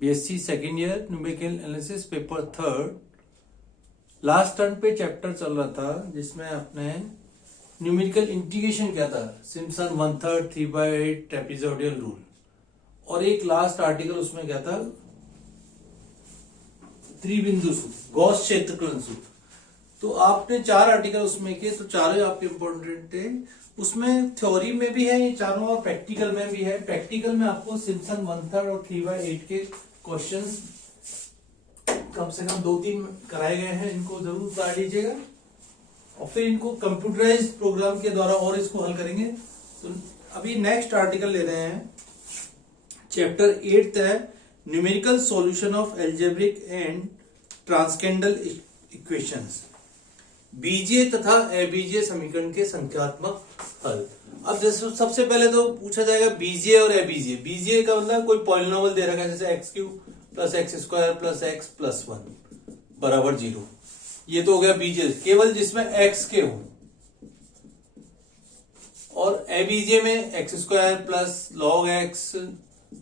BSc second year numerical analysis paper third last turn पे chapter चल रहा था जिसमें आपने न्यूमेरिकल इंटीग्रेशन किया था सिम्पसन 1/3 3/8 ट्रेपेजोइडल रूल और एक लास्ट आर्टिकल उसमें क्या था त्रिबिंदु सूत्र गॉस क्षेत्रफलन सूत्र। तो आपने 4 आर्टिकल उसमें किए तो चारों आपके इंपॉर्टेंट थे। उसमें थ्योरी में भी है ये चारों और प्रैक्टिकल में भी है। प्रैक्टिकल में आपको सिम्पसन 1/3 और 3/8 के क्वेश्चंस कम से कम 2-3 कराए गए हैं, इनको जरूर उतार लीजिएगा और फिर इनको कंप्यूटराइज्ड प्रोग्राम के द्वारा और इसको हल करेंगे। तो अभी नेक्स्ट आर्टिकल ले रहे हैं, चैप्टर 8 है numerical solution of algebraic and transcendental equations, बीजीय तथा अबीजीय समीकरण के संख्यात्मक हल। अब जैसे सबसे पहले तो पूछा जाएगा बीजीय और अबीजीय। बीजीय का मतलब कोई पॉलिनोमियल दे रखा है जैसे x³ + x² + x + 1 बराबर 0, ये तो हो गया बीजीय केवल जिसमें x के हो। और अबीजीय में x² + log x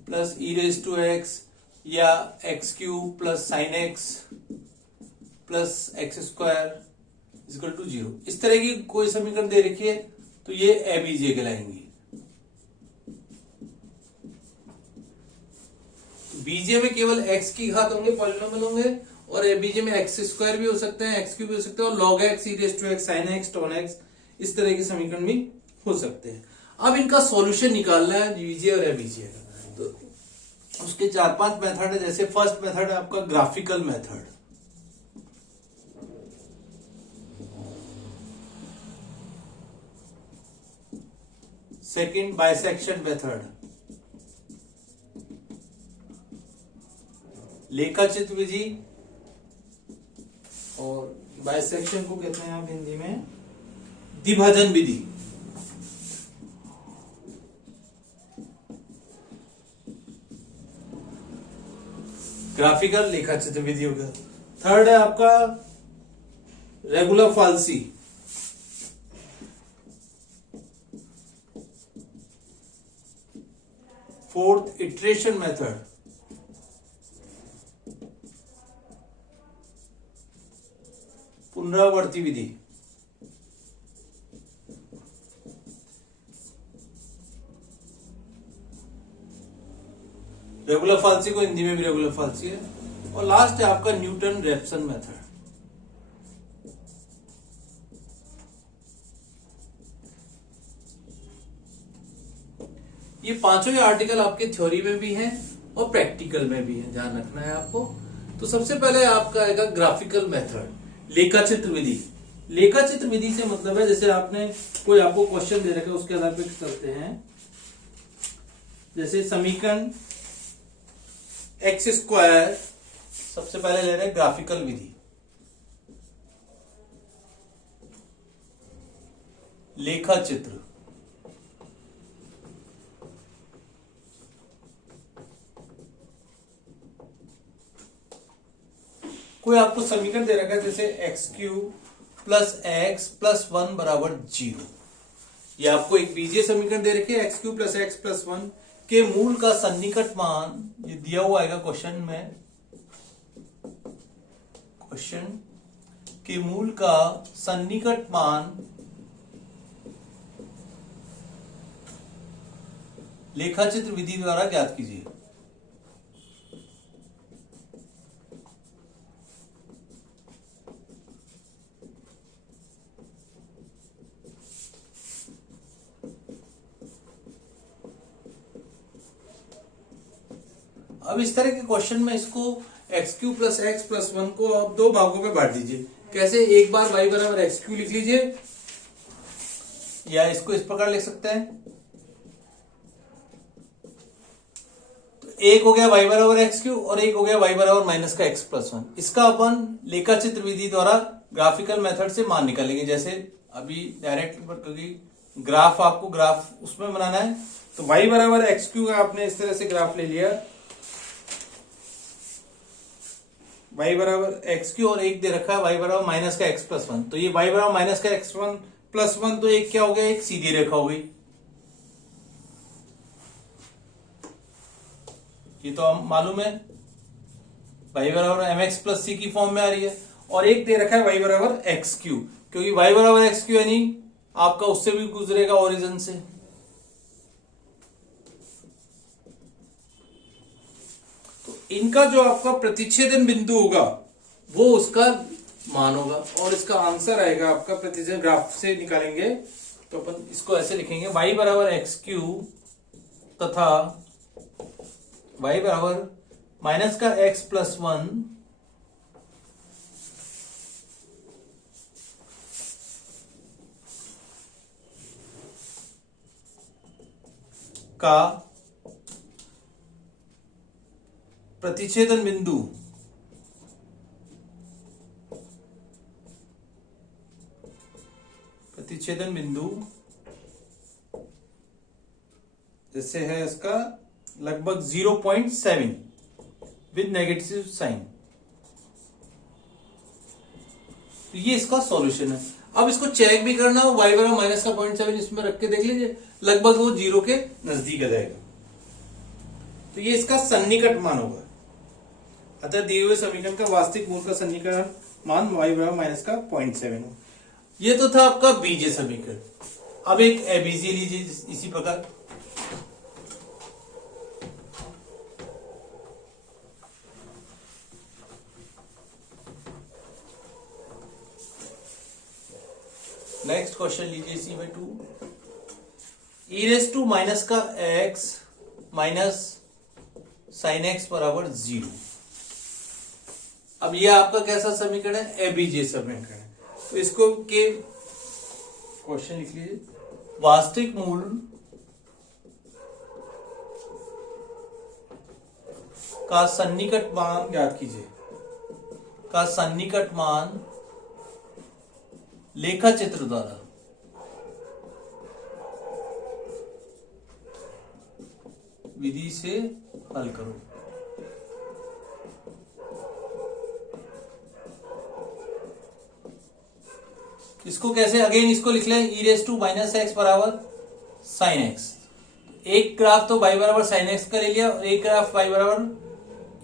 + e⁻x या x³ + sin x + x² = 0, इस तरह की कोई समीकरण दे रखी है तो ये अबीजीय कहलाएंगी। बीजीय में केवल x की घात होंगे, पॉलिनोमियल होंगे, और अबीजीय में x² भी हो सकते हैं, x³ भी हो सकते हैं, और log x e⁻x sin x tan x इस तरह के समीकरण भी हो सकते हैं। अब इनका सॉल्यूशन निकालना है बीजीय और अबीजीय का, तो उसके 4-5 मेथड है। जैसे फर्स्ट मेथड है आपका graphical method, second bisection method, लेखाचित्र विधि, और बाइसेक्शन को कहते हैं आप हिंदी में द्विभाजन विधि। ग्राफिकल लेखाचित्र विधि हो गया। थर्ड है आपका रेगुलर फाल्सी, फोर्थ इटरेशन मेथड, पुनरावर्ती विधि, रेगुलर फाल्सी को हिंदी में भी रेगुलर फाल्सी है, और लास्ट है आपका न्यूटन रेप्सन मेथड। ये पांचों ही आर्टिकल आपके थ्योरी में भी हैं और प्रैक्टिकल में भी हैं, ध्यान रखना है आपको। तो सबसे पहले आपका आएगा ग्राफिकल मेथड, लेखाचित्र विधि। लेखाचित्र विधि से मतलब है जैसे आपने कोई आपको क्वेश्चन दे रखा है उसके आधार पर चलते हैं। जैसे समीकरण x², सबसे पहले ले रहे हैं ग्राफिकल विधि, लेखाचित्र, कोई आपको समीकरण दे रखा है जैसे x³ + x + 1 बराबर 0, ये आपको एक बीजीय समीकरण दे रखे है। x³ + x + 1 के मूल का सन्निकट मान ये दिया हुआ आएगा क्वेश्चन में, क्वेश्चन के मूल का सन्निकट मान लेखाचित्र विधि द्वारा ज्ञात कीजिए। अब इस तरह के क्वेश्चन में इसको x³ + x + 1 को आप 2 भागों में बांट दीजिए। कैसे? एक बार y = x³ लिख लीजिए, या इसको इस प्रकार लिख सकते हैं। तो एक हो गया y = x³ और एक हो गया y = -x + 1। इसका अपन लेखाचित्र विधि द्वारा ग्राफिकल मेथड से मान निकालेंगे। जैसे अभी डायरेक्ट क्योंकि ग्राफ आपको ग्राफ उसमें बनाना है, तो y = x³ का आपने इस तरह से ग्राफ ले लिया, y = x³ और एक दे रखा है y = -x + 1। तो ये y = -x + 1 तो एक क्या हो गया, एक सीधी रेखा हो गई। ये तो हम मालूम है y बराबर एम एक्स प्लस सी की फॉर्म में आ रही है, और एक दे रखा है y बराबर एक्स क्यू, क्योंकि y बराबर एक्स क्यू यानी आपका उससे भी गुजरेगा ओरिजिन से। तो इनका जो आपका प्रतिच्छेदन बिंदु होगा वो उसका मान होगा, और इसका आंसर आएगा आपका प्रतिच्छेदन ग्राफ से निकालेंगे तो अपन इसको ऐसे लिखेंगे y बराबर एक्स क्यू तथा y बराबर माइनस का x प्लस 1 का प्रतिच्छेदन बिंदु जैसे है इसका लगभग 0.7 विद नेगेटिव साइन। तो ये इसका सॉल्यूशन है। अब इसको चेक भी करना हो, y बराबर माइनस का 0.7 इसमें रख के देख लीजिए, लगभग वो 0 के नजदीक आ जाएगा। तो ये इसका सन्निकट मान होगा। अतः दिए हुए समीकरण का वास्तविक मूल का सन्निकट मान y बराबर माइनस का 0.7 हो। ये तो था आपका बीजीय समीकरण। अब एक एबीजीय लीजिए इसी प्रकार। नेक्स्ट क्वेश्चन लीजिए इसी में 2 ई रेस टू माइनस का x माइनस साइन एक्स बराबर 0। अब ये आपका कैसा समीकरण है? एबीजीय समीकरण है। तो इसको के क्वेश्चन लिख लीजिए, वास्तविक मूल का सन्निकट मान ज्ञात कीजिए, का सन्निकट मान लेखा चित्र द्वारा विधि से हल करो। इसको कैसे? अगेन इसको लिख लें, ई रेस टू माइनस एक्स बराबर साइन एक्स। एक ग्राफ तो y बराबर साइन एक्स का ले लिया और एक ग्राफ y बराबर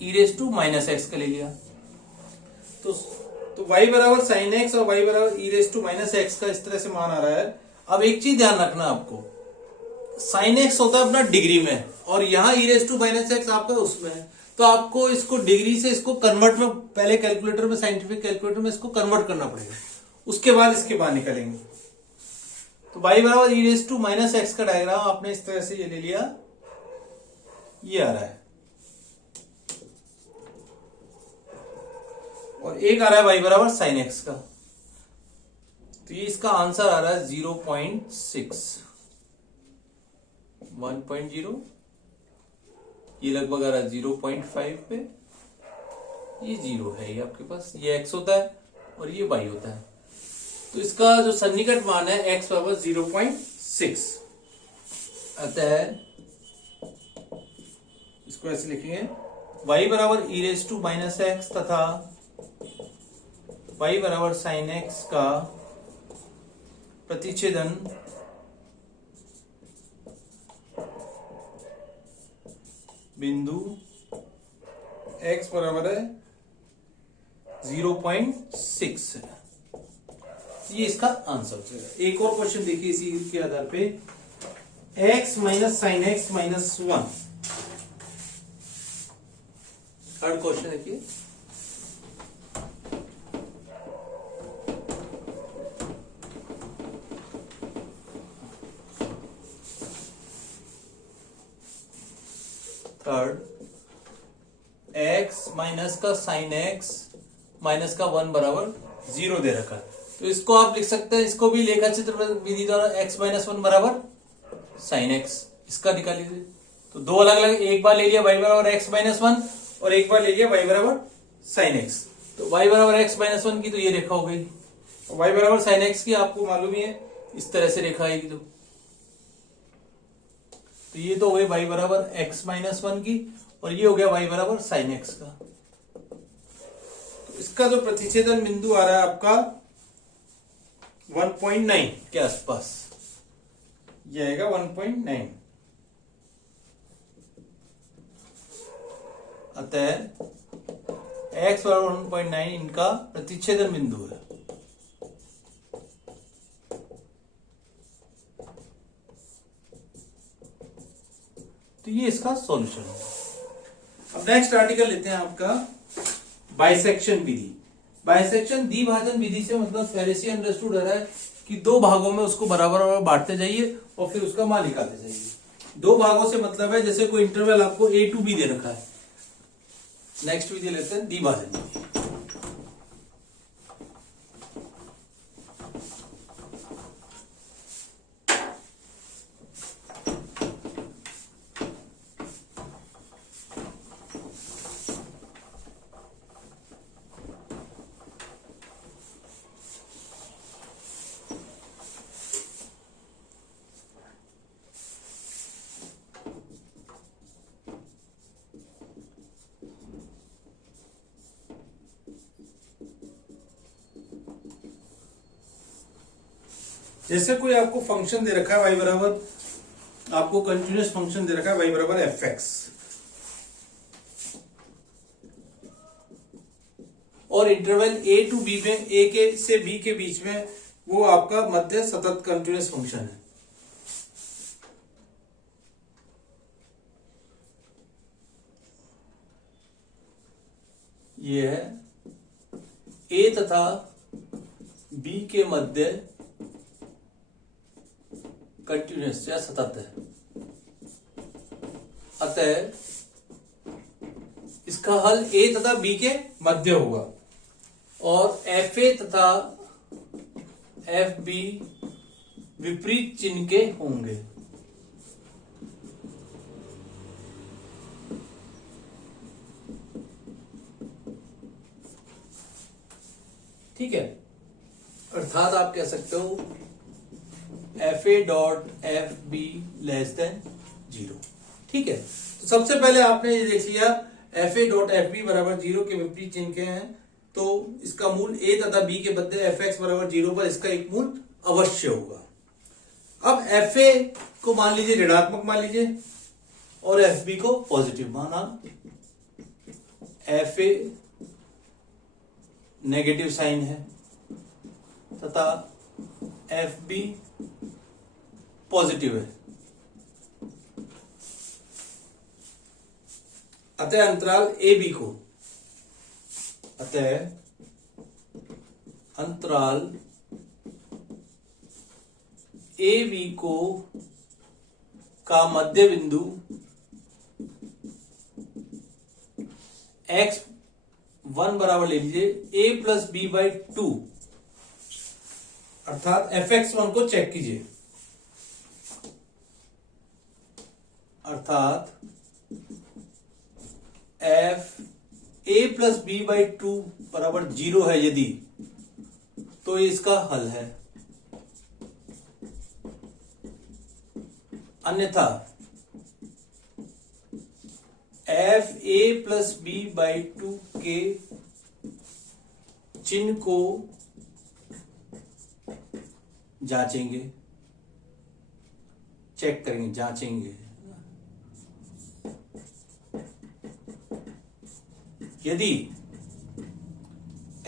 ई रेस टू माइनस एक्स का ले लिया। तो y बराबर साइन एक्स और y बराबर ई रेस टू माइनस एक्स का इस तरह से मान आ रहा है। अब एक चीज ध्यान रखना आपको, साइन एक्स होता है अपना डिग्री में और यहाँ ई रेस टू माइनस एक्स आपका उसमें है। तो आपको इसको डिग्री से इसको कन्वर्ट में, पहले कैलकुलेटर में, साइंटिफिक कैलकुलेटर में इसको कन्वर्ट करना पड़ेगा, उसके बाद इसके बाहर निकलेंगे। तो y बराबर ई रेस टू माइनस एक्स का डायग्राम आपने इस तरह से ये ले लिया, ये आ रहा है, और एक आ रहा है y बराबर साइन एक्स का। तो ये इसका आंसर आ रहा है 0.6, 1.0, ये लगभग आ रहा है 0.5 पे, ये 0 है, ये आपके पास ये x होता है और ये y होता है। तो इसका जो सन्निकट मान है x बराबर 0.6। अतः इसको ऐसे लिखेंगे, y बराबर ई रेस टू माइनस एक्स तथा y बराबर साइन एक्स का प्रतिच्छेदन बिंदु x बराबर है 0.6 है। ये इसका आंसर हो जाएगा। एक और क्वेश्चन देखिए इसी के आधार पे, x minus sine x minus 1। Third question देखिए, थर्ड, x माइनस का साइन एक्स माइनस का 1 बराबर 0 दे रखा है। तो इसको आप लिख सकते हैं, इसको भी लेखा चित्र विधि द्वारा x माइनस 1 बराबर साइन एक्स, इसका निकाल लीजिए। तो दो अलग अलग, एक बार ले लिया y बराबर x माइनस 1 और एक बार ले लिया y बराबर साइन एक्स। तो y बराबर x माइनस 1 की तो ये रेखा हो गई, y बराबर साइन एक्स की आपको मालूम ही है, इस तरह से रेखा आएगी। तो ये तो हो गई y बराबर x माइनस 1 की, और ये हो गया y बराबर साइन एक्स का। तो इसका जो प्रतिच्छेदन बिंदु आ रहा है आपका 1.9 के आसपास, ये आएगा 1.9। अतः x बराबर 1.9 इनका प्रतिच्छेदन बिंदु है। तो ये इसका सॉल्यूशन है। अब नेक्स्ट आर्टिकल लेते हैं आपका बाइसेक्शन विधि। बाइसेक्शन द्विभाजन विधि से मतलब पहले से अंडरस्टूड हो रहा है कि दो भागों में उसको बराबर बराबर बांटते जाइए और फिर उसका मान निकालते जाइए। दो भागों से मतलब है जैसे कोई इंटरवल आपको a to b दे रखा है। नेक्स्ट विधि लेते हैं द्विभाजन विधि। जैसे कोई आपको फंक्शन दे रखा है y बराबर, आपको कंटिन्यूअस फंक्शन दे रखा है y बराबर fx, और इंटरवल a to b में a के से b के बीच में वो आपका मध्य सतत कंटिन्यूअस फंक्शन है। ये है a तथा b के मध्य कंटिन्यूअस या सतत है। अतः इसका हल a तथा b के मध्य होगा और fa तथा fb विपरीत चिन्ह के होंगे। ठीक है, अर्थात आप कह सकते हो fa dot F b less than 0। ठीक है, तो सबसे पहले आपने ये देख लिया fa डॉट एफ बी बराबर 0 के विपरीत चिन्ह के हैं, तो इसका मूल a तथा b के बदले fx बराबर 0 पर इसका एक मूल अवश्य होगा। अब fa को मान लीजिए ऋणात्मक मान लीजिए और fb को पॉजिटिव माना। fa नेगेटिव साइन है तथा fb पॉजिटिव है। अतः अंतराल AB को, अतः अंतराल AB को का मध्य बिंदु x1 बराबर ले लीजिए a प्लस बी बाई 2, अर्थात fx1 को चेक कीजिए, अर्थात f a plus b by 2 बराबर 0 है यदि, तो इसका हल है। अन्यथा f a plus b by 2 के चिन्ह को जांचेंगे, चेक करेंगे, जांचेंगे। यदि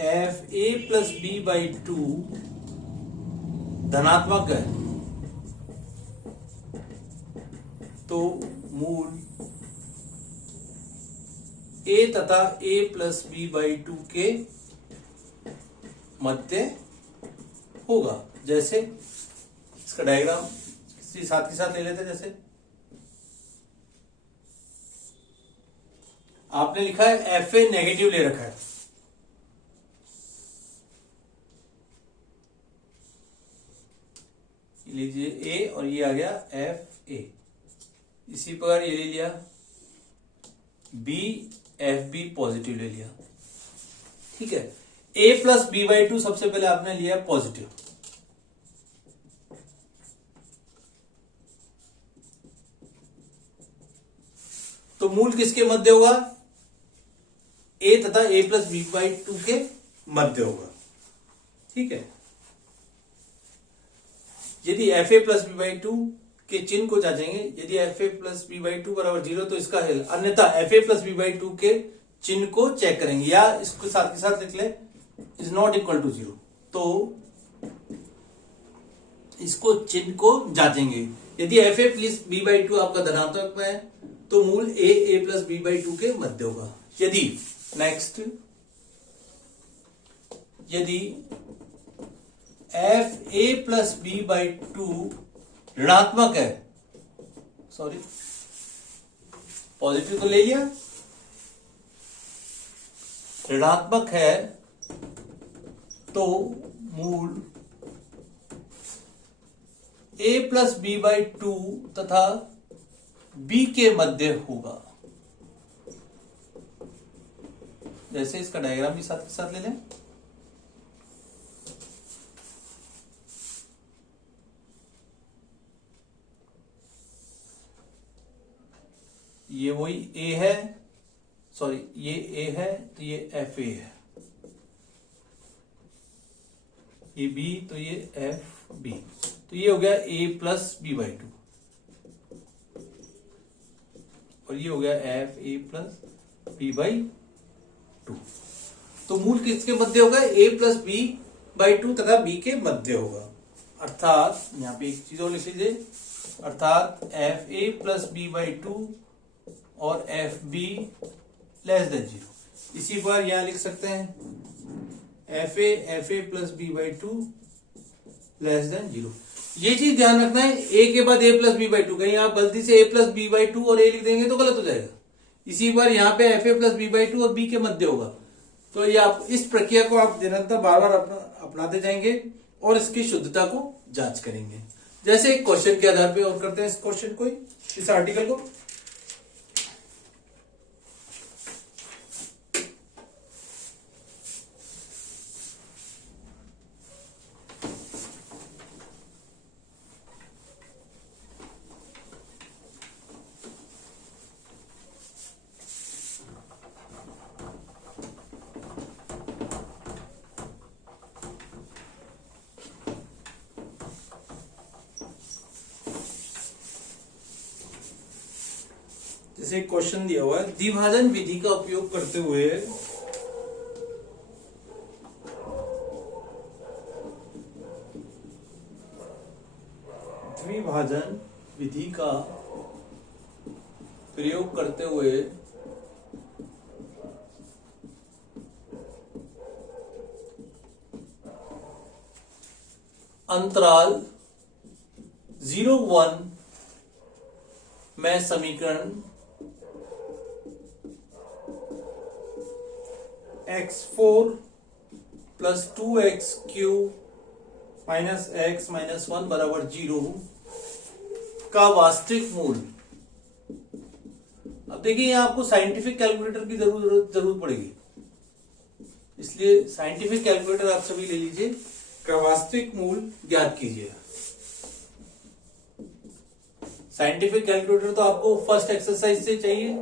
f a plus b by 2 धनात्मक है तो मूल a तथा a प्लस बी बाई 2 के मध्य होगा। जैसे इसका डायग्राम किसी साथ के साथ ले लेते, जैसे आपने लिखा है एफ ए नेगेटिव ले रखा है, लीजिए ए और ये आ गया एफ ए। इसी प्रकार ये ले लिया बी, एफ बी पॉजिटिव ले लिया। ठीक है, ए प्लस बी बाई 2 सबसे पहले आपने लिया पॉजिटिव, तो मूल किसके मध्य होगा? a तथा a प्लस बी बाई 2 के मध्य होगा। ठीक है, यदि f a plus b by 2 के चिन्ह को जांचेंगे, यदि f a plus b by 2 बराबर 0 तो इसका हल, अन्यथा f a plus b by 2 के चिन्ह को चेक करेंगे, या इसको साथ के साथ लिख ले इज नॉट इक्वल टू 0, तो इसको चिन्ह को जांचेंगे। यदि f a plus b by two आपका धनात्मक में है तो मूल a plus b by two के मध्य होगा। यदि नेक्स्ट यदि f a plus b by two ऋणात्मक है, सॉरी पॉजिटिव तो ले लिया, ऋणात्मक है तो मूल a plus b by two तथा b के मध्य होगा। जैसे इसका डायग्राम भी साथ के साथ ले लें। ये वही a है, सॉरी ये a है तो ये एफ ए है, ये b तो ये एफ बी, तो ये हो गया a plus b by two, और ये हो गया f a plus b by two. तो मूल किसके मध्य होगा? a plus b by two तथा b के मध्य होगा। अर्थात यहां पे एक चीज और लिख लीजिए, अर्थात f a plus b by two और एफ बी लेस देन 0। इसी बार यहां लिख सकते हैं f a plus b by two less than 0। ये चीज ध्यान रखना है, a के बाद a plus b by two, कहीं आप गलती से a plus b by two और a लिख देंगे तो गलत हो जाएगा। इसी बार यहाँ पे f a plus b by two और b के मध्य होगा। तो ये आप इस प्रक्रिया को आप निरंतर बार बार अपनाते जाएंगे और इसकी शुद्धता को जांच करेंगे। जैसे एक क्वेश्चन के आधार पे और करते हैं इस क्वेश्चन को, इस आर्टिकल को। जैसे एक क्वेश्चन दिया हुआ है, द्विभाजन विधि का उपयोग करते हुए द्विभाजन विधि का प्रयोग करते हुए अंतराल 0-1 में समीकरण x4 plus 2x³ minus x minus 1 बराबर 0 का वास्तविक मूल। अब देखिए यहां आपको साइंटिफिक कैलकुलेटर की जरूरत पड़ेगी, इसलिए साइंटिफिक कैलकुलेटर आप सभी ले लीजिए, का वास्तविक मूल ज्ञात कीजिए। साइंटिफिक कैलकुलेटर तो आपको फर्स्ट एक्सरसाइज से चाहिए।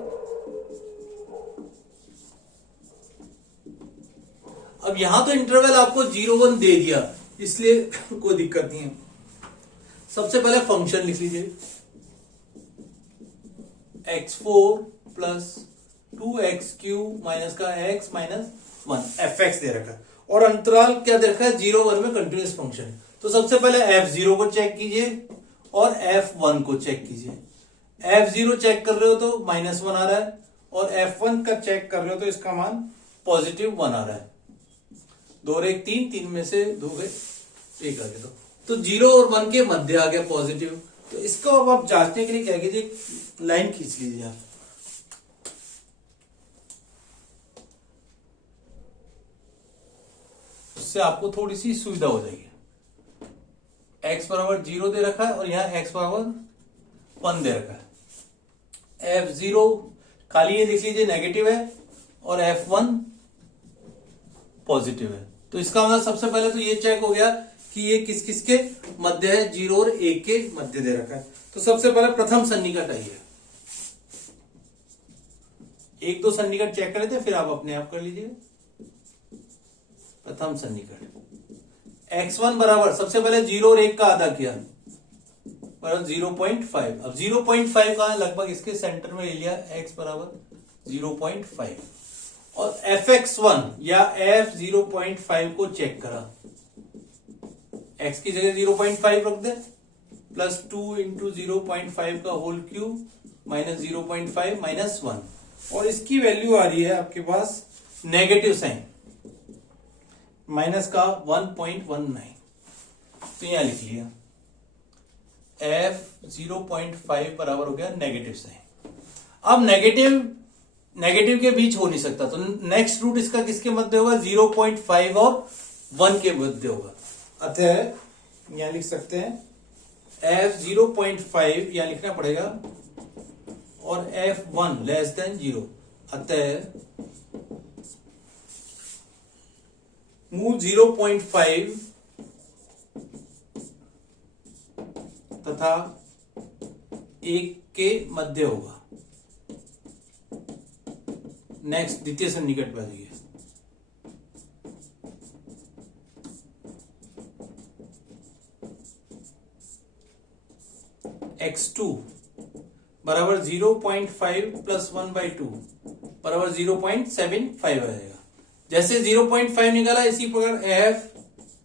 अब यहां तो इंटरवल आपको 0-1 दे दिया, इसलिए कोई दिक्कत नहीं है। सबसे पहले फंक्शन लिख लीजिए, x4 प्लस 2x³ माइनस का x माइनस 1 fx दे रखा है, और अंतराल क्या दे रखा है? 0-1 में कंटिन्यूअस फंक्शन है। तो सबसे पहले f0 को चेक कीजिए और f1 को चेक कीजिए। f0 चेक कर रहे हो तो -1 आ रहा है, और f1 का चेक कर रहे हो तो इसका मान +1 आ रहा है। 2 और 1 3, 3 में से 2 गए, 1 आ गया। तो 0 और 1 के मध्य आ गया पॉजिटिव। तो इसको अब आप जांचने के लिए क्या कीजिए, लाइन खींच लीजिए आप। उससे आपको थोड़ी सी सुविधा हो जाएगी। x बराबर 0 दे रखा है और यहाँ x बराबर 1 दे रखा है। f0 खाली ये लिख लीजिए नेगेटिव है और f1 पॉजिटिव है। तो इसका मतलब सबसे पहले तो ये चेक हो गया कि ये किस किस के मध्य है, 0 और 1 के मध्य दे रखा है। तो सबसे पहले प्रथम सन्निकट आइए, 1-2 सन्निकट चेक कर लेते हैं, फिर आप अपने आप कर लीजिए। प्रथम सन्निकट x1 बराबर सबसे पहले 0 और 1 का आधा किया बराबर 0.5। अब 0.5 का लगभग इसके सेंटर में ले लिया, x बराबर 0.5 और fx1 या f0.5 को चेक करा, x की जगह 0.5 रख दे, प्लस 2 इंटू 0.5 का होल क्यूब माइनस 0.5 माइनस 1, और इसकी वैल्यू आ रही है आपके पास नेगेटिव साइन, माइनस का 1.19। तो यहां लिख लिया f0.5 बराबर हो गया नेगेटिव साइन। अब नेगेटिव के बीच हो नहीं सकता, तो नेक्स्ट रूट इसका किसके मध्य होगा, 0.5 और 1 के मध्य होगा। अतः यहां लिख सकते हैं f0.5 यहां लिखना पड़ेगा और f1 लेस देन 0। अतः मूल 0.5 तथा 1 के मध्य होगा। नेक्स्ट द्वितीय सन्निकट पर आइए। x2 बराबर 0.5 प्लस 1/2 बराबर 0.75 आएगा। जैसे 0.5 निकाला, इसी प्रकार f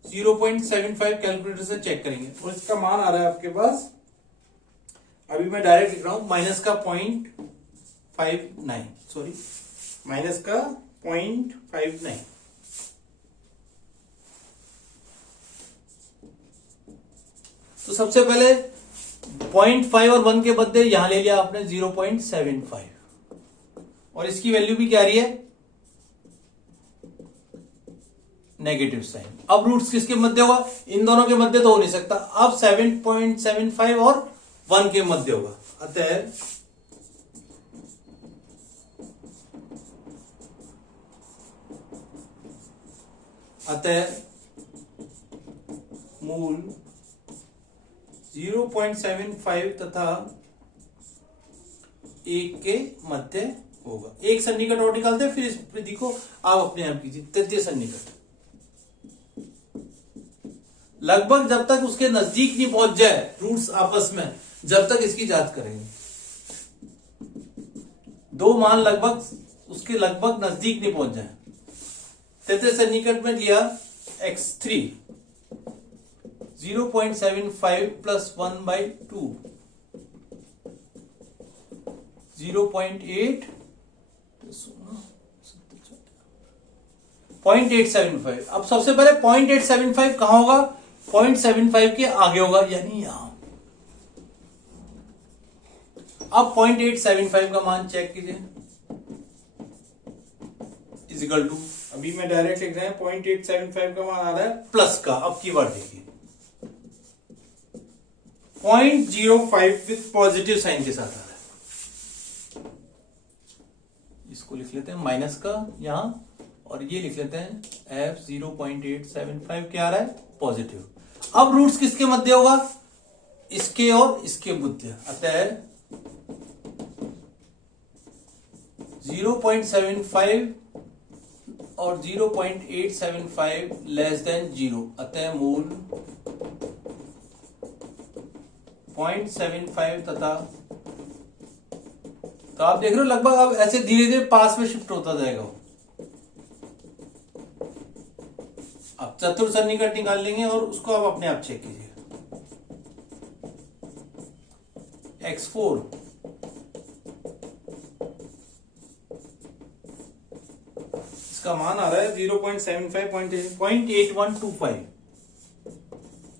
0.75 कैलकुलेटर से चेक करेंगे और इसका मान आ रहा है आपके पास, अभी मैं डायरेक्ट लिख रहा हूं, माइनस का 0.59, सॉरी माइनस का 0.59। तो सबसे पहले 0.5 और 1 के बदले यहां ले लिया आपने 0.75, और इसकी वैल्यू भी क्या आ रही है, नेगेटिव साइन। अब रूट्स किसके मध्य होगा, इन दोनों के मध्य तो हो नहीं सकता, अब 7.75 और 1 के मध्य होगा। अतः मूल 0.75 तथा 1 के मध्य होगा। एक सन्निकट और निकालते हैं, फिर इस विधि को आप अपने आप कीजिए। तृतीय सन्निकट लगभग जब तक उसके नजदीक नहीं पहुंच जाए रूट्स आपस में, जब तक इसकी जांच करेंगे। दो मान लगभग उसके लगभग नजदीक नहीं पहुंच जाए। तृतीय सन्निकट में लिया x3 0.75 प्लस 1/2 0.8 0.875। अब सबसे पहले 0.875 कहां होगा, 0.75 के आगे होगा, यानी यहां। अब 0.875 का मान चेक कीजिए, इजिकल टू, अभी मैं डायरेक्ट लिख रहा है 0.875 का मान आ रहा है प्लस का, अब की वर्ड देखिए 0.05 विथ पॉजिटिव साइन के साथ आ रहा है। इसको लिख लेते हैं माइनस का यहां, और ये लिख लेते हैं f 0.875 क्या आ रहा है, पॉजिटिव। अब रूट्स किसके मध्य होगा, इसके और इसके मध्य। अतः 0.75 और 0.875 लेस देन 0। अतः मूल 0.75 तथा, तो आप देख रहे हो लगभग अब ऐसे धीरे धीरे पास में शिफ्ट होता जाएगा। अब चतुर्थ सन्निकट निकाल लेंगे और उसको आप अपने आप चेक कीजिए। x4 इसका मान आ रहा है 0.75 0.8125।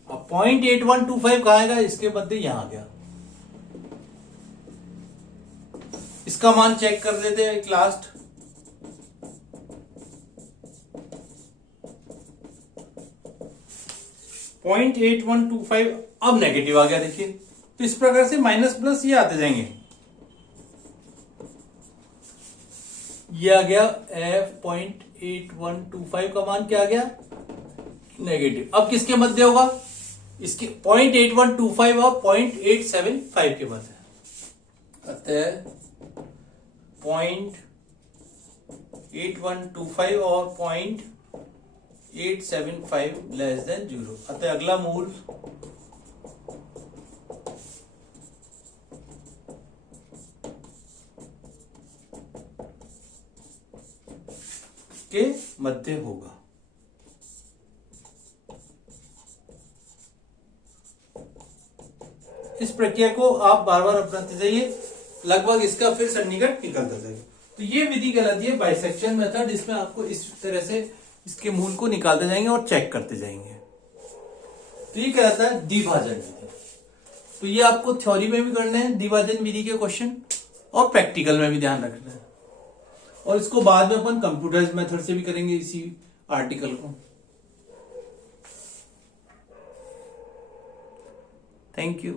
अब 0.8125 कहां आएगा, इसके बदले यहां आ गया। इसका मान चेक कर लेते हैं एक लास्ट। .8125 अब नेगेटिव आ गया, देखिए। तो इस प्रकार से माइनस प्लस ये आते जाएंगे। ये आ गया f 0.8125 का मान क्या आ गया, नेगेटिव। अब किसके मध्य होगा, इसके 0.8125 और 0.875 के मध्य। अतः 0.8125 और 0.875 लेस देन 0। अतः अगला मूल इसके मध्य होगा। इस प्रक्रिया को आप बार बार अपनाते जाइए, लगभग इसका फिर सन्निकट निकलता जाएगा। तो ये विधि कहलाती है बाइसेक्शन मेथड, इसमें आपको इस तरह से इसके मूल को निकालते जाएंगे और चेक करते जाएंगे। तो ये कहलाता है द्विभाजन विधि। तो ये आपको थ्योरी में भी करना है द्विभाजन विधि के क्वेश्चन, और प्रैक्टिकल में भी ध्यान रखना है। और इसको बाद में अपन कंप्यूटराइज्ड मेथड से भी करेंगे इसी आर्टिकल को। Thank you.